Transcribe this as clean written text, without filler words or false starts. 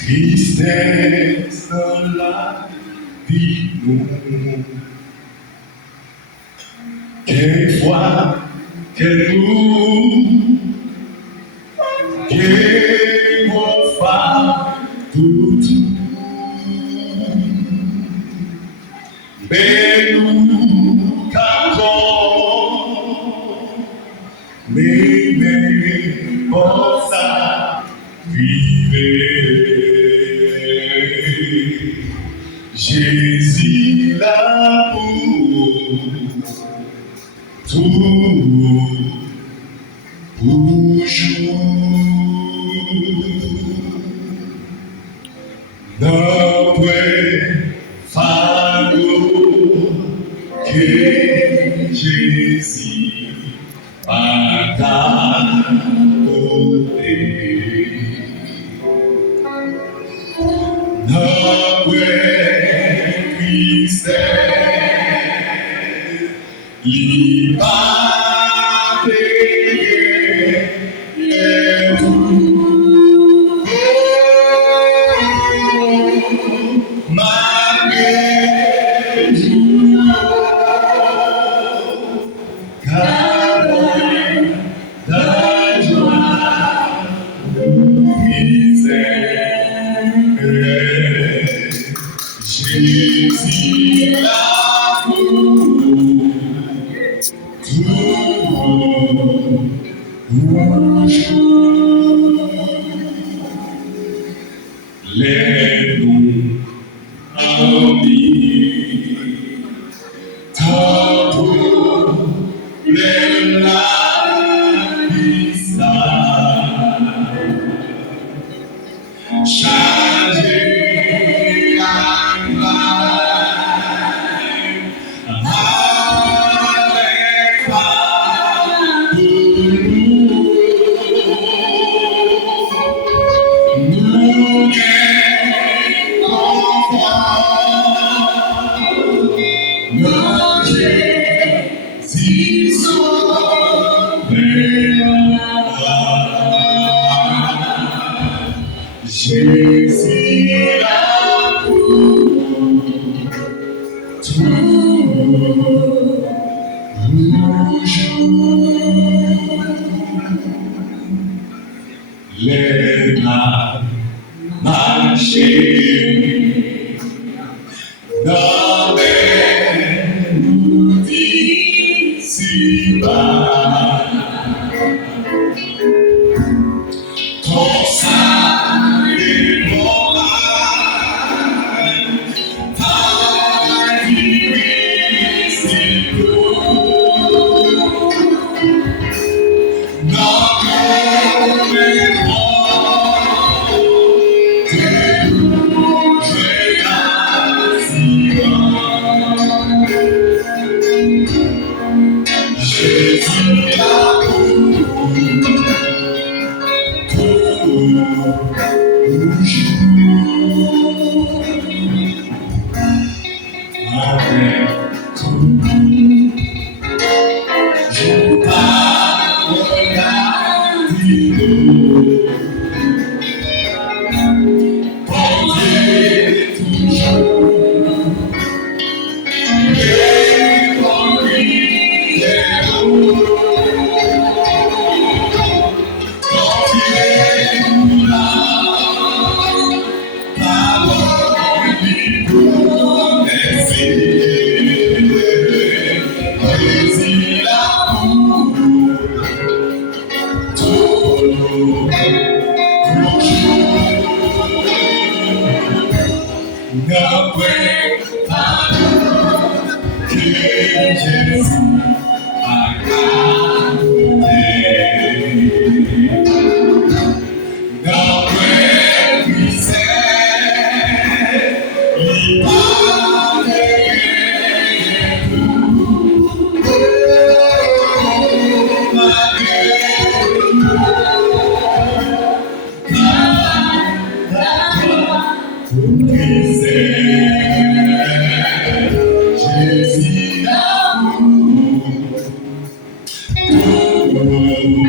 Tristesse dans la vie, nous. Quelquefois, quelquefois, tout, mais nous, mais, pour ça, vivez. Jésus l'amour, toujours. Notre fardeau que Jésus a porté. Notre tristesse, il va payer les tout. Malgré tout, car la joie nous Jésus l'amour, toujours. Les nous amis, tantôt les larmes chargées à avec nous Jésus Jésus l'amour, toujours. Les marcher dans les routes ici-bas, comme ça les morailles, ta vie c'est tout. Notre Jésus l'amour, toujours. Avec tout, je parle à Dieu. Pensez toujours, et pour lui, confiez-vous là, parole lui connaissez, Jésus l'amour, toujours. N'après pas que Jésus a gardé. N'après lui c'est, il parle tout. Malgré Jésus l'amour, toujours.